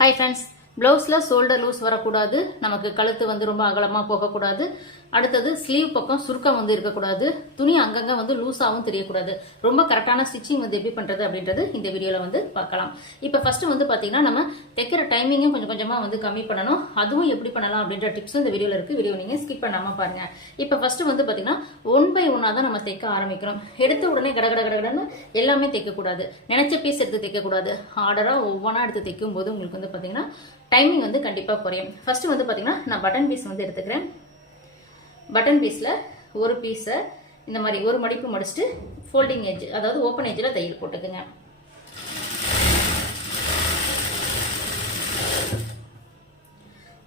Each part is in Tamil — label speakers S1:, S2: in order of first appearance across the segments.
S1: ஹாய் ஃப்ரெண்ட்ஸ் ப்ளவுஸில் ஷோல்டர் லூஸ் வரக்கூடாது. நமக்கு கழுத்து வந்து ரொம்ப அகலமாக போகக்கூடாது. அடுத்தது ஸ்லீவ் பக்கம் சுருக்கம் வந்து இருக்கக்கூடாது. துணி அங்கங்கே வந்து லூஸாகவும் தெரியக்கூடாது. ரொம்ப கரெக்டான ஸ்டிச்சிங் வந்து எப்படி பண்ணுறது அப்படின்றது இந்த வீடியோவில் வந்து பார்க்கலாம். இப்போ ஃபஸ்ட்டு வந்து பார்த்தீங்கன்னா நம்ம தைக்கிற டைமிங்கும் கொஞ்சம் கொஞ்சமாக வந்து கம்மி பண்ணணும். அதுவும் எப்படி பண்ணலாம் அப்படின்ற டிப்ஸும் இந்த வீடியோவில் இருக்குது வீடியோ நீங்கள் ஸ்கிப் பண்ணாமல் பாருங்கள் இப்போ ஃபஸ்ட்டு வந்து பார்த்தீங்கன்னா ஒன் பை ஒன்னாக தான் நம்ம தைக்க ஆரம்பிக்கிறோம். எடுத்த உடனே கட கட கடகடன்னு எல்லாமே தைக்கக்கூடாது. நினைச்ச பீஸ் எடுத்து தைக்கக்கூடாது. ஆர்டராக ஒவ்வொன்றா எடுத்து தைக்கும் போது உங்களுக்கு வந்து பார்த்தீங்கன்னா டைமிங் வந்து கண்டிப்பாக குறையும். ஃபஸ்ட்டு வந்து பார்த்தீங்கன்னா நான் பட்டன் பீஸ் வந்து எடுத்துக்கிறேன். பட்டன் பீஸில் ஒரு பீஸை இந்த மாதிரி ஒரு மடிப்பு மடிச்சுட்டு ஃபோல்டிங் எட்ஜ் அதாவது ஓப்பன் எட்ஜில் தையல் போட்டுக்குங்க.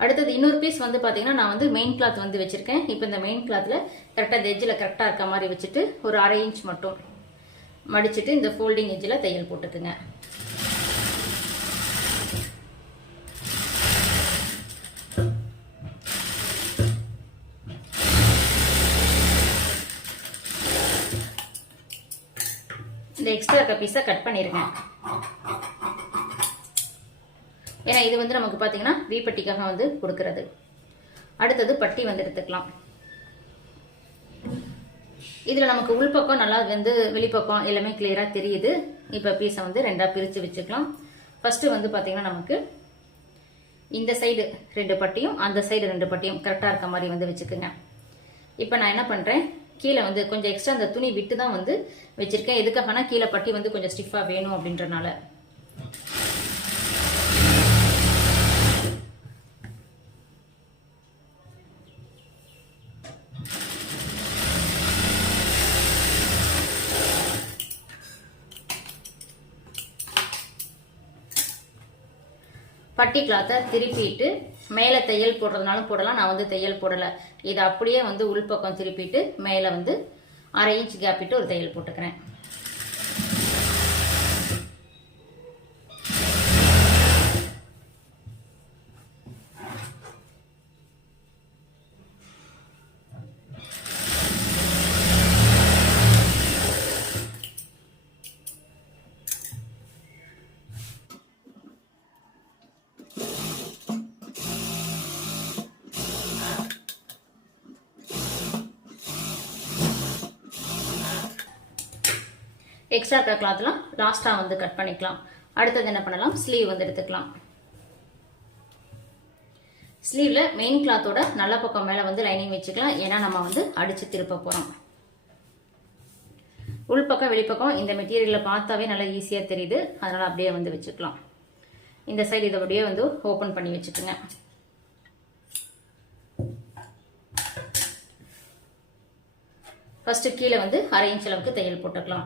S1: அடுத்தது இன்னொரு பீஸ் வந்து பார்த்தீங்கன்னா நான் வந்து மெயின் கிளாத் வந்து வச்சுருக்கேன். இப்போ இந்த மெயின் கிளாத்தில் கரெக்டாக இந்த எஜ்ஜில் கரெக்டாக இருக்க மாதிரி வச்சுட்டு ஒரு அரை இன்ச் மட்டும் மடிச்சுட்டு இந்த ஃபோல்டிங் எஜ்ஜில் தையல் போட்டுக்குங்க. இந்த எக்ஸ்ட்ரா இருக்க பீஸை கட் பண்ணிருங்க. ஏன்னா இது வந்து நமக்கு பார்த்தீங்கன்னா வீப்பட்டிக்காக வந்து கொடுக்கறது. அடுத்தது பட்டி வந்து எடுத்துக்கலாம். இதில் நமக்கு உள்பக்கம் நல்லா வந்து வெளிப்பக்கம் எல்லாமே கிளியராக தெரியுது. இப்போ பீஸை வந்து ரெண்டாக பிரித்து வச்சுக்கலாம். ஃபஸ்ட்டு வந்து பார்த்தீங்கன்னா நமக்கு இந்த சைடு ரெண்டு பட்டியும் அந்த சைடு ரெண்டு பட்டியும் கரெக்டாக இருக்க மாதிரி வந்து வச்சுக்கோங்க. இப்போ நான் என்ன பண்ணுறேன் கீழே வந்து கொஞ்சம் எக்ஸ்ட்ரா அந்த துணி விட்டு தான் வந்து வச்சிருக்கேன். எதுக்காகனா கீழே பட்டி வந்து கொஞ்சம் ஸ்டிஃபாக வேணும் அப்படின்றனால. பட்டி கிளாத்தை திருப்பிட்டு மேலே தையல் போடுறதுனாலும் போடலாம். நான் வந்து தையல் போடலை. இதை அப்படியே வந்து உள்பக்கம் திருப்பிட்டு மேலே வந்து அரை இன்ச் கேப் விட்டு ஒரு தையல் போட்டுக்கிறேன். எக்ஸ்ட்ரா இருக்கிற கிளாத்லாம் லாஸ்ட்டாக வந்து கட் பண்ணிக்கலாம். அடுத்தது என்ன பண்ணலாம்? ஸ்லீவ் வந்து எடுத்துக்கலாம். ஸ்லீவில் மெயின் கிளாத்தோட நல்ல பக்கம் மேலே வந்து லைனிங் வச்சுக்கலாம். ஏன்னா நம்ம வந்து அடித்து திருப்ப போகிறோம் உள்பக்கம் வெளிப்பக்கம் இந்த மெட்டீரியலில் பார்த்தாவே நல்லா ஈஸியாக தெரியுது. அதனால் அப்படியே வந்து வச்சுக்கலாம். இந்த சைடு இதை அப்படியே வந்து ஓப்பன் பண்ணி வச்சுக்கோங்க. ஃபஸ்ட்டு கீழே வந்து அரை இன்ச் அளவுக்கு தையல் போட்டுக்கலாம்.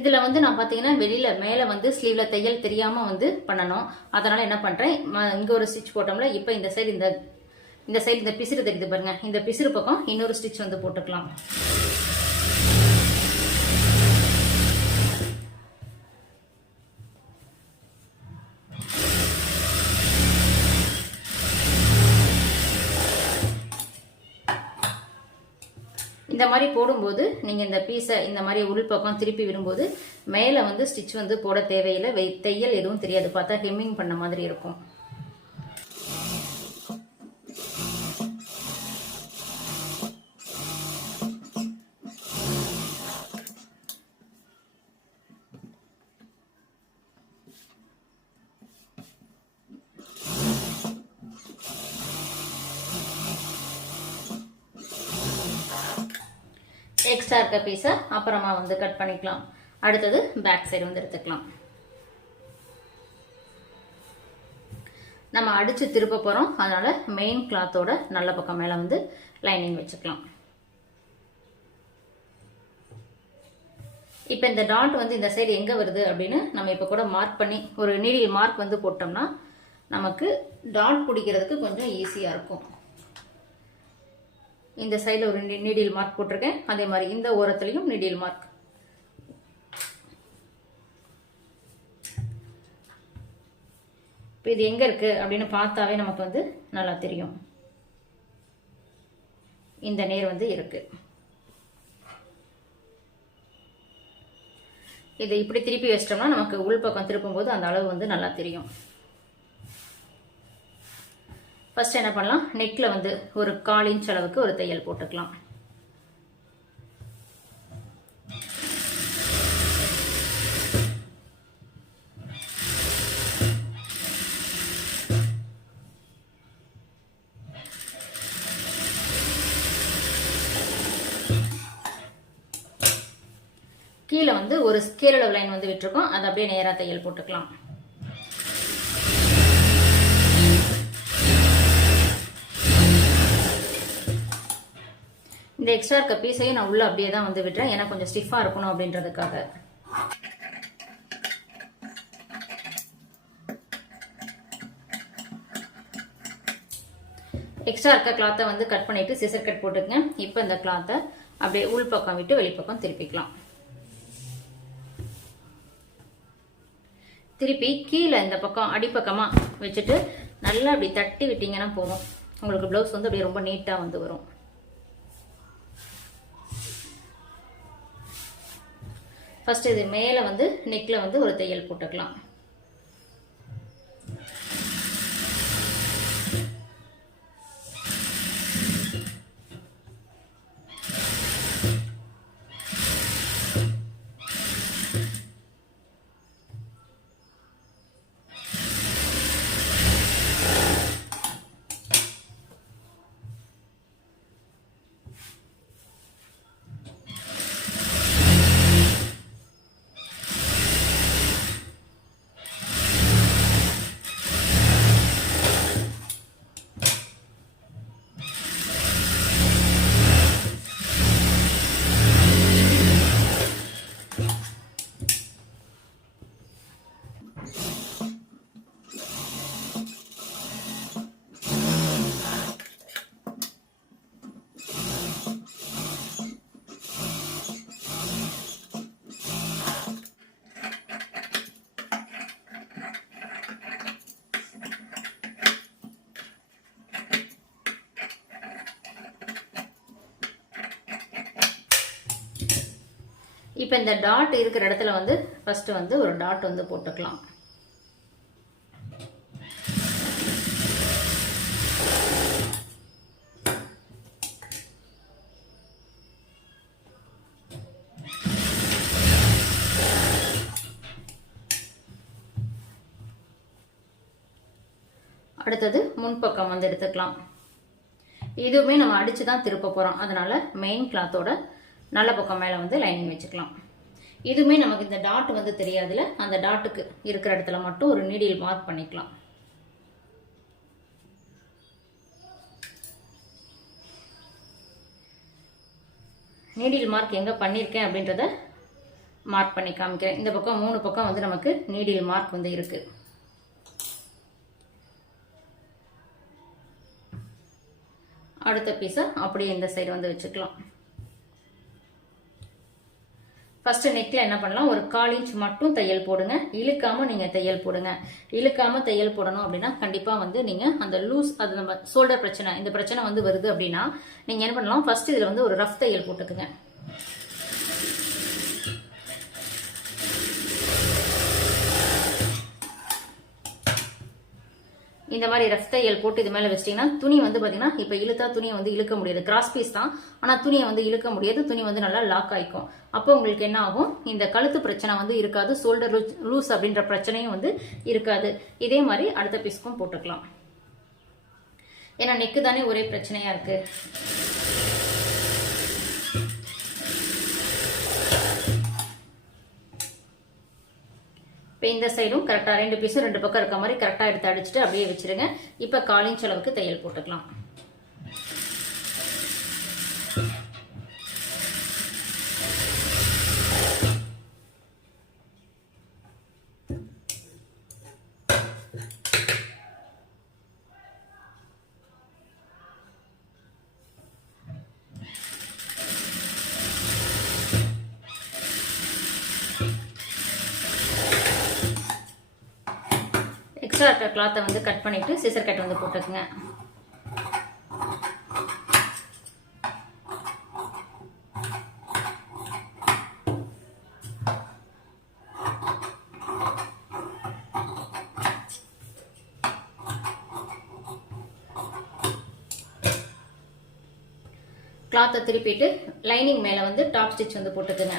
S1: இதில் வந்து நான் பார்த்தீங்கன்னா வெளியில் மேலே வந்து ஸ்லீவில் தையல் தெரியாமல் வந்து பண்ணணும். அதனால் என்ன பண்ணுறேன் இங்கே ஒரு ஸ்டிச் போட்டோம்ல இப்போ இந்த சைடு இந்த இந்த சைடு இந்த பிசிறு தெரியுது பாருங்கள் இந்த பிசிறு பக்கம் இன்னொரு ஸ்டிச் வந்து போட்டுக்கலாம். இந்த மாதிரி போடும்போது நீங்கள் இந்த பீஸை இந்த மாதிரி உள் பக்கம் திருப்பி விடும்போது மேலே வந்து ஸ்டிச் வந்து போட தேவையில்லை. தையல் எதுவும் தெரியாது. பார்த்தா ஹெம்மிங் பண்ண மாதிரி இருக்கும். எக்ஸ்ட்ரா இருக்க பீஸை அப்புறமா வந்து கட் பண்ணிக்கலாம். அடுத்தது பேக் சைடு வந்து எடுத்துக்கலாம். நம்ம அடித்து திருப்ப போகிறோம் அதனால் மெயின் கிளாத்தோட நல்ல பக்கம் மேலே வந்து லைனிங் வச்சுக்கலாம். இப்போ இந்த டாட் வந்து இந்த சைடு எங்கே வருது அப்படின்னு நம்ம இப்போ கூட மார்க் பண்ணி ஒரு நீடில் மார்க் வந்து போட்டோம்னா நமக்கு டாட் பிடிக்கிறதுக்கு கொஞ்சம் ஈஸியாக இருக்கும். இந்த சைடில் ஒரு நீடில் மார்க் போட்டிருக்கேன். அதே மாதிரி இந்த ஓரத்துலையும் நீடில் மார்க் இப்போ இது எங்கே இருக்குது அப்படின்னு பார்த்தாவே நமக்கு வந்து நல்லா தெரியும். இந்த நேர் வந்து இருக்குது இதை இப்படி திருப்பி வச்சிட்டோம்னா நமக்கு உள் பக்கம் திருப்பும்போது அந்த அளவு வந்து நல்லா தெரியும். ஃபஸ்ட் என்ன பண்ணலாம்? நெக்கில் வந்து ஒரு கால் இன்ச் அளவுக்கு ஒரு தையல் போட்டுக்கலாம். கீழே வந்து ஒரு ஸ்கேல் அளவு லைன் வந்து விட்டுருக்கோம். அதை அப்படியே நேராக தையல் போட்டுக்கலாம். இந்த எக்ஸ்ட்ரா இருக்க பீஸையும் நான் உள்ள அப்படியே தான் வந்து விடுறேன். ஏன்னா கொஞ்சம் ஸ்டிஃபாக இருக்கணும் அப்படின்றதுக்காக. எக்ஸ்ட்ரா இருக்க கிளாத்தை வந்து கட் பண்ணிட்டு சிசர் கட் போட்டுக்கங்க. இப்போ இந்த கிளாத்தை அப்படியே உள் பக்கம் விட்டு வெளிப்பக்கம் திருப்பிக்கலாம். திருப்பி கீழே இந்த பக்கம் அடிப்பக்கமாக வச்சுட்டு நல்லா அப்படி தட்டி விட்டீங்கன்னா போதும். உங்களுக்கு ப்ளவுஸ் வந்து அப்படியே ரொம்ப நீட்டாக வந்து வரும். ஃபஸ்ட்டு இது மேலே வந்து நெக்கில் வந்து ஒரு தையல் போட்டுக்கலாம். இப்போ இந்த டாட் இருக்கிற இடத்துல வந்து ஃபஸ்ட்டு வந்து ஒரு டாட் வந்து போட்டுக்கலாம். அடுத்தது முன்பக்கம் வந்து எடுத்துக்கலாம். இதுவுமே நம்ம அடிச்சு தான் திருப்ப போகிறோம் அதனால மெயின் கிளாத்தோட நல்ல பக்கம் மேலே வந்து லைனிங் வச்சுக்கலாம். இதுவுமே நமக்கு இந்த டாட் வந்து தெரியாதுல அந்த டாட்டுக்கு இருக்கிற இடத்துல மட்டும் ஒரு நீடில் மார்க் பண்ணிக்கலாம். நீடில் மார்க் எங்கே பண்ணியிருக்கேன் அப்படின்றத மார்க் பண்ணி காமிக்கிறேன். இந்த பக்கம் மூணு பக்கம் வந்து நமக்கு நீடில் மார்க் வந்து இருக்குது அடுத்த பீஸை அப்படியே இந்த சைடு வந்து வச்சுக்கலாம். ஃபர்ஸ்ட் நெக்ல என்ன பண்ணலாம்? ஒரு கால் இன்ச் மட்டும் தையல் போடுங்க. இழுக்காம நீங்க தையல் போடுங்க. இழுக்காம தையல் போடணும் அப்படின்னா கண்டிப்பா வந்து நீங்க அந்த லூஸ் அது நம்ம ஷோல்டர் பிரச்சனை இந்த பிரச்சனை வந்து வருது அப்படின்னா நீங்க என்ன பண்ணலாம்? ஃபர்ஸ்ட் இதுல வந்து ஒரு ரஃப் தையல் போட்டுக்குங்க. இந்த மாதிரி ரஃப் தையல் போட்டு இது மேலே வச்சிட்டிங்கன்னா துணி வந்து பார்த்தீங்கன்னா இப்போ இழுத்தா துணியை வந்து இழுக்க முடியாது. கிராஸ் பீஸ் தான். ஆனால் துணியை வந்து இழுக்க முடியாது. துணி வந்து நல்லா லாக் ஆயிக்கும். அப்போ உங்களுக்கு என்ன ஆகும்? இந்த கழுத்து பிரச்சனை வந்து இருக்காது. ஷோல்டர் லூஸ் அப்படின்ற பிரச்சனையும் வந்து இருக்காது. இதே மாதிரி அடுத்த பீஸ்க்கும் போட்டுக்கலாம். ஏன்னா நெக்கு தானே ஒரே பிரச்சனையா இருக்கு. இப்போ இந்த சைடும் கரெக்டாக ரெண்டு பீஸும் ரெண்டு பக்கம் இருக்க மாதிரி கரெக்டாக எடுத்து அடிச்சுட்டு அப்படியே வச்சுருங்க. இப்போ காலிங் அளவுக்கு தையல் போட்டுக்கலாம். எக்ஸ்ட்ரா இருக்கிற கிளாத்தை வந்து கட் பண்ணிவிட்டு சிசர் கட் வந்து போட்டுக்குங்க. கிளாத்தை திருப்பிட்டு லைனிங் மேலே வந்து டாப் ஸ்டிச் வந்து போட்டுக்குங்க.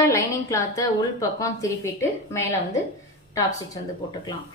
S1: இப்போ லைனிங் கிளாத்தை உள் பக்கம் திருப்பிட்டு மேலே வந்து டாப் ஸ்டிச் வந்து போட்டுக்கலாம்.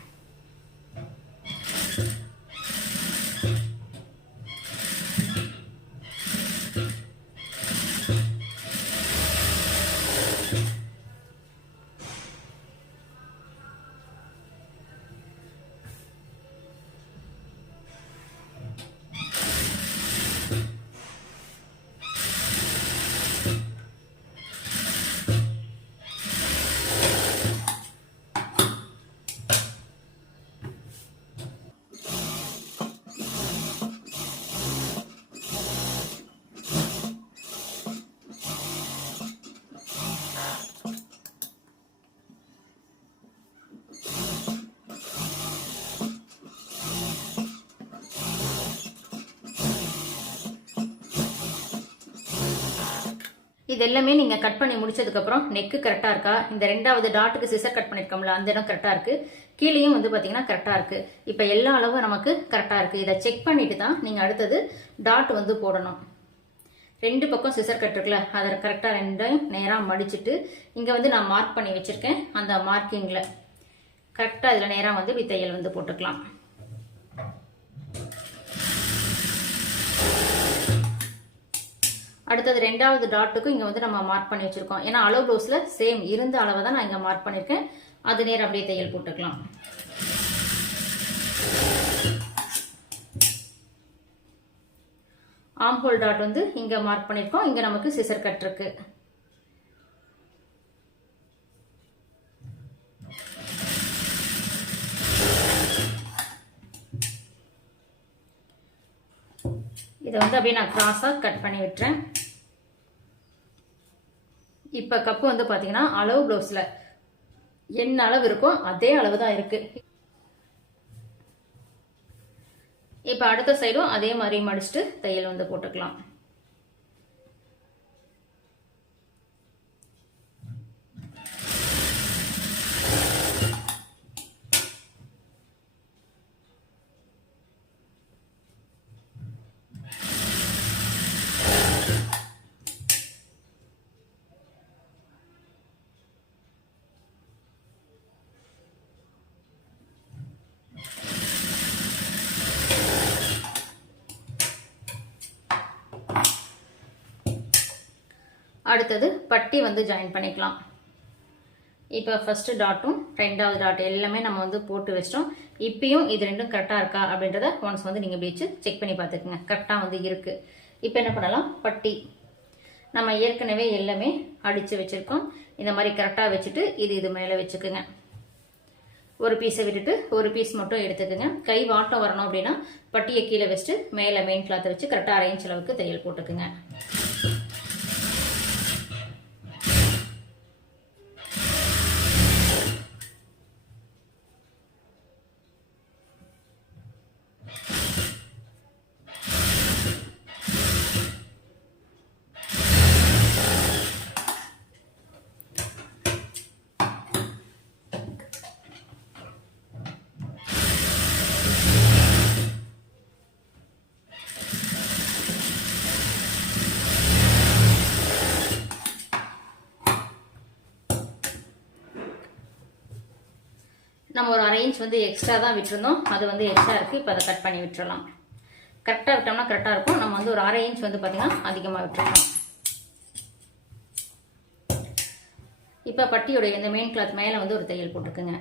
S1: இது எல்லாமே நீங்கள் கட் பண்ணி முடிச்சதுக்கப்புறம் நெக்கு கரெக்டாக இருக்கா? இந்த ரெண்டாவது டாட்டுக்கு சிசர் கட் பண்ணியிருக்கோம்ல அந்த இடம் கரெக்டாக இருக்குது கீழேயும் வந்து பார்த்தீங்கன்னா கரெக்டாக இருக்குது இப்போ எல்லா அளவும் நமக்கு கரெக்டாக இருக்குது இதை செக் பண்ணிட்டு தான் நீங்கள் அடுத்தது டாட் வந்து போடணும். ரெண்டு பக்கம் சிசர் கட் இருக்குல்ல அதை கரெக்டாக ரெண்டையும் நேராக மடிச்சிட்டு இங்கே வந்து நான் மார்க் பண்ணி வச்சுருக்கேன் அந்த மார்க்கிங்கில் கரெக்டாக இதில் நேராக வந்து வித்தையல் வந்து போட்டுக்கலாம். அடுத்தது ரெண்டாவது டாட்டுக்கும் இங்கே வந்து நம்ம மார்க் பண்ணி வச்சிருக்கோம். ஏன்னா அளவு ப்ளவுஸில் சேம் இருந்த அளவை தான் நான் இங்கே மார்க் பண்ணியிருக்கேன் அது நேரம் அப்படியே தையல் போட்டுக்கலாம். ஆம்ஹோல் டாட் வந்து இங்கே மார்க் பண்ணியிருக்கோம் இங்கே நமக்கு சிசர் கட் இருக்கு. இதை வந்து அப்படியே நான் கிராஸாக கட் பண்ணி விட்டுறேன். இப்போ கப்பு வந்து பார்த்தீங்கன்னா அளவு ப்ளவுஸில் என்ன அளவு இருக்கோ அதே அளவு தான் இருக்கு. இப்போ அடுத்த சைடும் அதே மாதிரி மடிச்சுட்டு தையல் வந்து போட்டுக்கலாம். அடுத்தது பட்டி வந்து ஜாயின் பண்ணிக்கலாம். இப்போ ஃபஸ்ட்டு டாட்டும் ரெண்டாவது டாட் எல்லாமே நம்ம வந்து போட்டு வச்சிட்டோம். இப்பயும் இது ரெண்டும் கரெக்டாக இருக்கா அப்படின்றத ஒன்ஸ் வந்து நீங்கள் வச்சு செக் பண்ணி பார்த்துக்குங்க. கரெக்டாக வந்து இருக்குது இப்போ என்ன பண்ணலாம்? பட்டி. நம்ம ஏற்கனவே எல்லாமே அடித்து வச்சுருக்கோம். இந்த மாதிரி கரெக்டாக வச்சுட்டு இது இது மேலே வச்சுக்குங்க. ஒரு பீஸை விட்டுட்டு ஒரு பீஸ் மட்டும் எடுத்துக்கோங்க. கை வாட்டம் வரணும் அப்படின்னா பட்டியை கீழே வச்சுட்டு மேலே மெயின் கிளாத்தை வச்சு கரெக்டாக அரேஞ்ச் அளவுக்கு தையல் போட்டுக்குங்க. நம்ம ஒரு அரை இன்ச் வந்து எக்ஸ்ட்ரா தான் விட்டுருந்தோம். அது வந்து எக்ஸ்ட்ரா இருக்குது இப்போ அதை கட் பண்ணி விட்டுறலாம். கரெக்டாக விட்டோம்னா கரெக்டாக இருக்கும். நம்ம வந்து ஒரு அரை இன்ச் வந்து பார்த்திங்கன்னா அதிகமாக விட்டுருக்கோம் இப்போ பட்டியோடைய இந்த மெயின் கிளாத் மேலே வந்து ஒரு தையல் போட்டுக்குங்க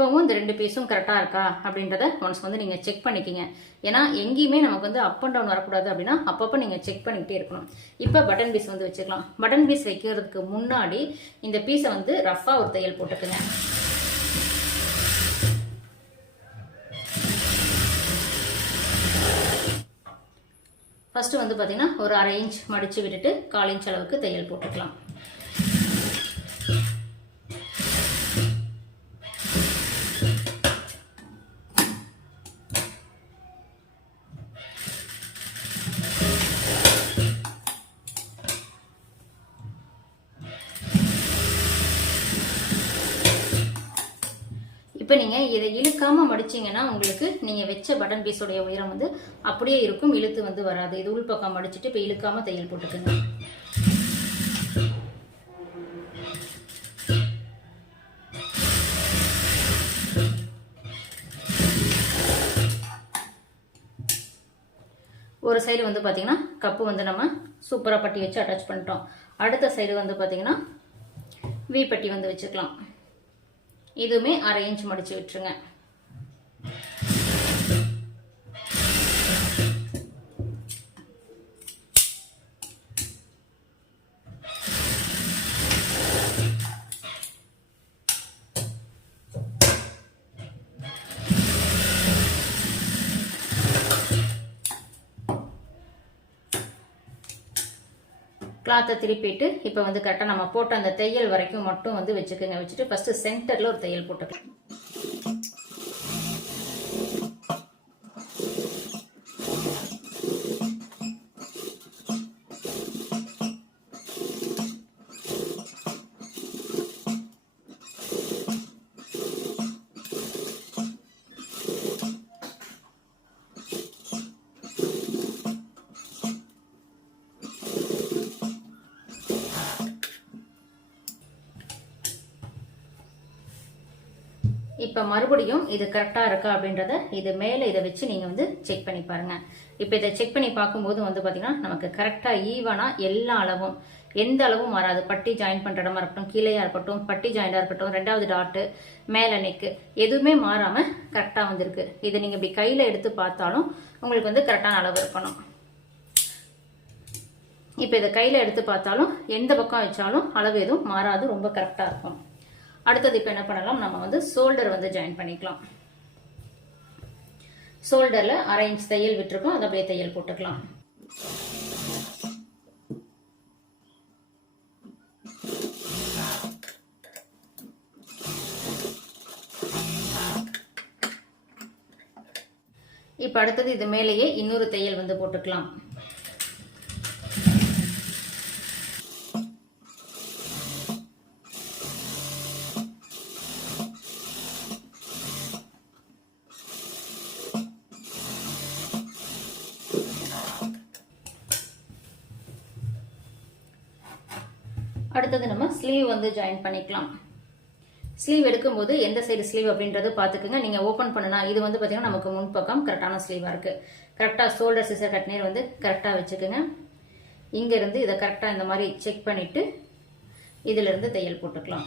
S1: இப்போவும் இந்த ரெண்டு பீஸும் கரெக்டாக இருக்கா அப்படின்றத ஒன்ஸ் வந்து நீங்கள் செக் பண்ணிக்கிங்க. ஏன்னா எங்கேயுமே நமக்கு வந்து அப் அண்ட் டவுன் வரக்கூடாது அப்படின்னா அப்பப்போ நீங்கள் செக் பண்ணிக்கிட்டே இருக்கணும். இப்போ பட்டன் பீஸ் வந்து வச்சுக்கலாம். பட்டன் பீஸ் வைக்கிறதுக்கு முன்னாடி இந்த பீஸை வந்து ரஃபாக ஒரு தையல் போட்டுக்குங்க. ஃபஸ்ட்டு வந்து பார்த்தீங்கன்னா ஒரு அரை இன்ச் மடித்து விட்டுட்டு கால் இன்ச் அளவுக்கு தையல் போட்டுக்கலாம். இதை மடிச்சீங்கன்னா உங்களுக்கு நீங்கள் வச்ச பட்டன் பீஸோடைய உயரம் வந்து அப்படியே இருக்கும். இழுத்து வந்து வராது. இது உள்பக்கம் மடிச்சுட்டு இப்போ இழுக்காம தையல் போட்டுக்கோங்க. ஒரு சைடு வந்து பார்த்தீங்கன்னா கப்பு வந்து நம்ம சூப்பராக பட்டி வச்சு அட்டாச் பண்ணிட்டோம். அடுத்த சைடு வந்து பார்த்தீங்கன்னா வி பட்டி வந்து வச்சுக்கலாம். இதுவுமே அரை இன்ச் மடித்து விட்டுருங்க. கிளாத்தை திருப்பிட்டு இப்போ வந்து கரெக்டாக நம்ம போட்ட அந்த தையல் வரைக்கும் மட்டும் வந்து வச்சுக்கோங்க. வச்சுட்டு ஃபஸ்ட்டு சென்டரில் ஒரு தையல் போட்டுக்கலாம். மறுபடியும் இது கரெக்டாக இருக்கா அப்படின்றத இது மேலே இதை வச்சு நீங்கள் வந்து செக் பண்ணி பாருங்க. இப்போ இதை செக் பண்ணி பார்க்கும்போது வந்து பார்த்தீங்கன்னா நமக்கு கரெக்டாக ஈவனாக எல்லா அளவும் எந்த அளவும் மாறாது பட்டி ஜாயின் பண்ணுற இடமா இருக்கட்டும் கீழேயா இருக்கட்டும் பட்டி ஜாயிண்டாக இருக்கட்டும் ரெண்டாவது டாட்டு மேலே நெக்கு எதுவுமே மாறாமல் கரெக்டாக வந்திருக்கு. இதை நீங்கள் இப்படி கையில் எடுத்து பார்த்தாலும் உங்களுக்கு வந்து கரெக்டான அளவு இருக்கணும். இப்போ இதை கையில் எடுத்து பார்த்தாலும் எந்த பக்கம் வச்சாலும் அளவு எதுவும் மாறாது ரொம்ப கரெக்டாக இருக்கும். அடுத்தது இப்போ என்ன பண்ணலாம்? நம்ம வந்து ஷோல்டர் வந்து ஜாயின் பண்ணிக்கலாம். ஷோல்டரில் அரை இன்ச் தையல் விட்டுருக்கோம். அதை அப்படியே தையல் போட்டுக்கலாம். இப்போ அடுத்தது இது மேலேயே இன்னொரு தையல் வந்து போட்டுக்கலாம். அடுத்தது நம்ம ஸ்லீவ் வந்து ஜாயின் பண்ணிக்கலாம். ஸ்லீவ் எடுக்கும்போது எந்த சைடு ஸ்லீவ் அப்படின்றது பார்த்துக்குங்க. நீங்கள் ஓப்பன் பண்ணுனா இது வந்து பார்த்தீங்கன்னா நமக்கு முன்பக்கம் கரெக்டான ஸ்லீவாக இருக்குது கரெக்டாக ஷோல்டர் சிசர் கட் நேர் வந்து கரெக்டாக வச்சுக்கோங்க. இங்கேருந்து இதை கரெக்டாக இந்த மாதிரி செக் பண்ணிவிட்டு இதிலிருந்து தையல் போட்டுக்கலாம்.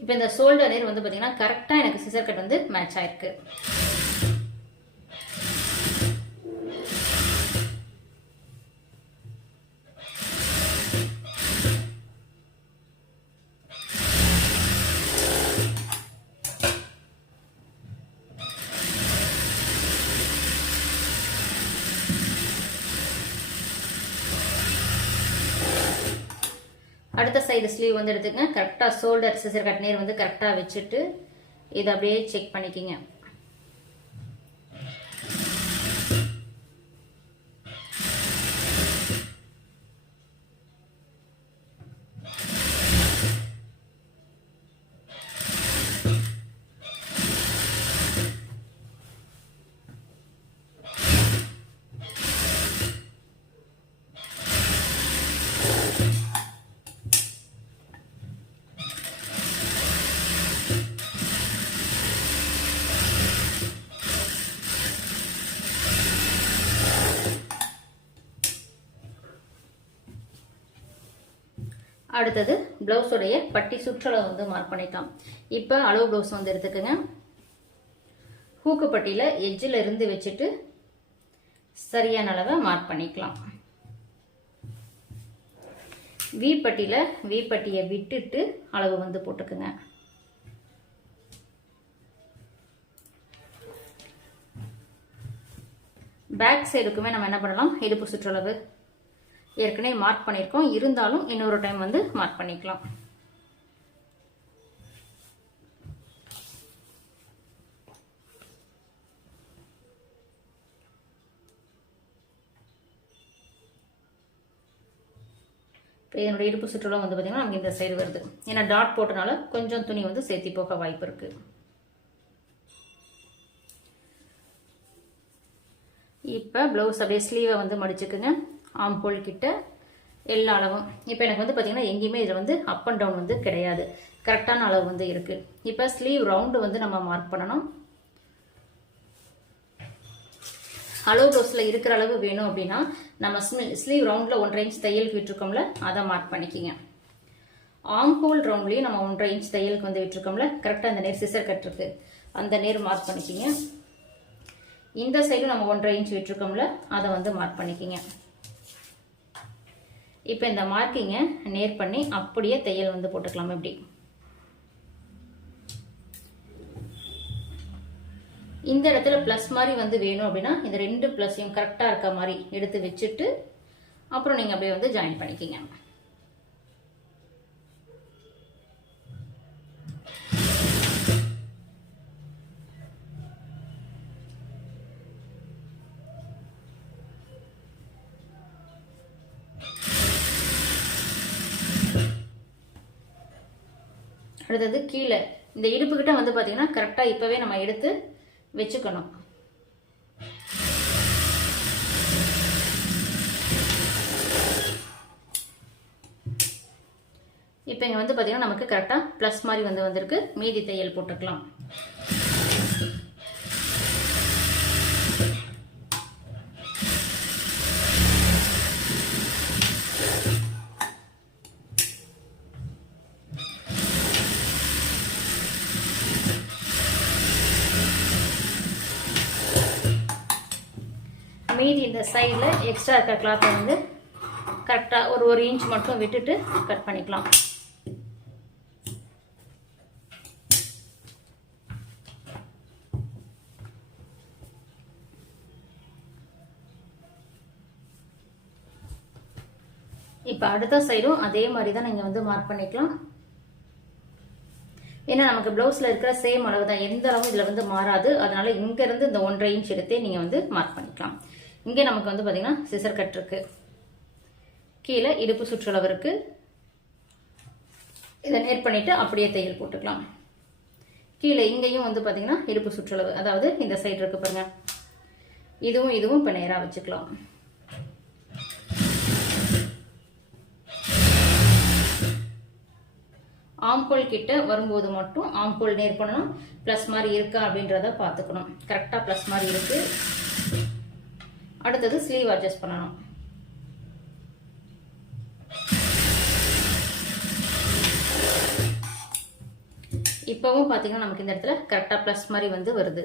S1: இப்போ இந்த ஷோல்டர் நேர் வந்து பார்த்தீங்கன்னா கரெக்டாக எனக்கு சிசர் கட் வந்து மேட்ச் ஆயிருக்கு. சைடு ஸ்லீவ் வந்து எடுத்துக்கங்க. கரெக்டாக ஷோல்டர் சிசர் கட் நேர் வந்து கரெக்டாக வச்சுட்டு இதை அப்படியே செக் பண்ணிக்கிங்க. அடுத்தது பிளவுஸோடைய பட்டி சுற்றளவு வந்து மார்க் பண்ணிக்கலாம். இப்போ அளவு பிளவுஸ் வந்து எடுத்துக்கோங்க. ஹூக்கு எஜ்ஜில் இருந்து வச்சுட்டு சரியான அளவை மார்க் பண்ணிக்கலாம். வி பட்டியில் வி பட்டியை விட்டுட்டு அளவு வந்து போட்டுக்குங்க. பேக் சைடுக்குமே நம்ம என்ன பண்ணலாம்? இடுப்பு சுற்றளவு ஏற்கனவே மார்க் பண்ணியிருக்கோம் இருந்தாலும் இன்னொரு டைம் வந்து மார்க் பண்ணிக்கலாம். இப்போ என்னோடய இடுப்பு சுற்றுலா வந்து பார்த்திங்கன்னா நமக்கு இந்த சைடு வருது. ஏன்னா டாட் போட்டனால கொஞ்சம் துணி வந்து சேர்த்தி போக வாய்ப்பு இருக்குது இப்போ ப்ளவுஸ் அப்படியே ஸ்லீவை வந்து மடிச்சுக்குங்க. ஆம்போல் கிட்ட எல்லா அளவும். இப்போ எனக்கு வந்து பார்த்தீங்கன்னா எங்கேயுமே இதில் வந்து அப் அண்ட் டவுன் வந்து கிடையாது. கரெக்டான அளவு வந்து இருக்குது இப்போ ஸ்லீவ் ரவுண்டு வந்து நம்ம மார்க் பண்ணணும். அளவு ப்ளவுஸில் இருக்கிற அளவு வேணும் அப்படின்னா நம்ம ஸ்லீவ் ரவுண்டில் ஒன்றரை இன்ச் தையலுக்கு விட்டுருக்கோம்ல அதை மார்க் பண்ணிக்கிங்க. ஆம் ரவுண்ட்லேயும் நம்ம ஒன்றரை இன்ச் தையலுக்கு வந்து விட்டுருக்கோம்ல கரெக்டாக அந்த நேர் சிசர் கட் இருக்குது அந்த நேர் மார்க் பண்ணிக்கிங்க. இந்த சைடும் நம்ம ஒன்றரை இன்ச் விட்டுருக்கோம்ல அதை வந்து மார்க் பண்ணிக்கிங்க. இப்போ இந்த மார்க்கிங்கை நேர் பண்ணி அப்படியே தையல் வந்து போட்டுக்கலாம் இப்படி இந்த இடத்துல ப்ளஸ் மாதிரி வந்து வேணும் அப்படின்னா இந்த ரெண்டு ப்ளஸ்ஸையும் கரெக்டாக இருக்க மாதிரி எடுத்து வச்சுட்டு அப்புறம் நீங்கள் அப்படியே வந்து ஜாயின் பண்ணிக்கிங்க. அடுத்தது கீழே. இந்த இடுப்புக்கிட்ட வந்து பார்த்தீங்கன்னா கரெக்டாக இப்போவே நம்ம எடுத்து வச்சுக்கணும். இப்போ இங்கே வந்து பார்த்தீங்கன்னா நமக்கு கரெக்டாக ப்ளஸ் மாதிரி வந்து வந்திருக்கு. மீதி தையல் போட்டுக்கலாம். சைடில் எக்ஸ்ட்ரா இருக்கிற கிளாத்தை வந்து கரெக்டாக ஒரு ஒரு இன்ச் மட்டும் விட்டுட்டு கட் பண்ணிக்கலாம். இப்போ அடுத்த சைடும் அதே மாதிரி தான் நீங்கள் வந்து மார்க் பண்ணிக்கலாம். ஏன்னா நமக்கு ப்ளவுஸில் இருக்கிற சேம் அளவு தான் எந்த அளவும் இதில் வந்து மாறாது. அதனால இங்கேருந்து இந்த ஒன்றரை இன்ச் எடுத்தே நீங்கள் வந்து மார்க் பண்ணிக்கலாம். இங்கே நமக்கு வந்து பார்த்தீங்கன்னா சிசர் கட் இருக்கு. கீழே இடுப்பு சுற்றளவு இருக்கு. இதை நேர் பண்ணிட்டு அப்படியே தையல் போட்டுக்கலாம். கீழே இங்கேயும் வந்து பார்த்தீங்கன்னா இடுப்பு சுற்றளவு அதாவது இந்த சைடு இருக்கு பாருங்க. இதுவும் இதுவும் இப்போ நேராக வச்சுக்கலாம். ஆம்கோல் கிட்ட வரும்போது மட்டும் ஆம்கோல் நேர் பண்ணணும். ப்ளஸ் மாதிரி இருக்கா அப்படின்றத பார்த்துக்கணும். கரெக்டாக ப்ளஸ் மாதிரி இருக்குது அடுத்தது ஸ்லீவ் அட்ஜஸ்ட் பண்ணணும். இப்போவும் பார்த்தீங்கன்னா நமக்கு இந்த இடத்துல கரெக்டாக ப்ளஸ் மாதிரி வந்து வருது.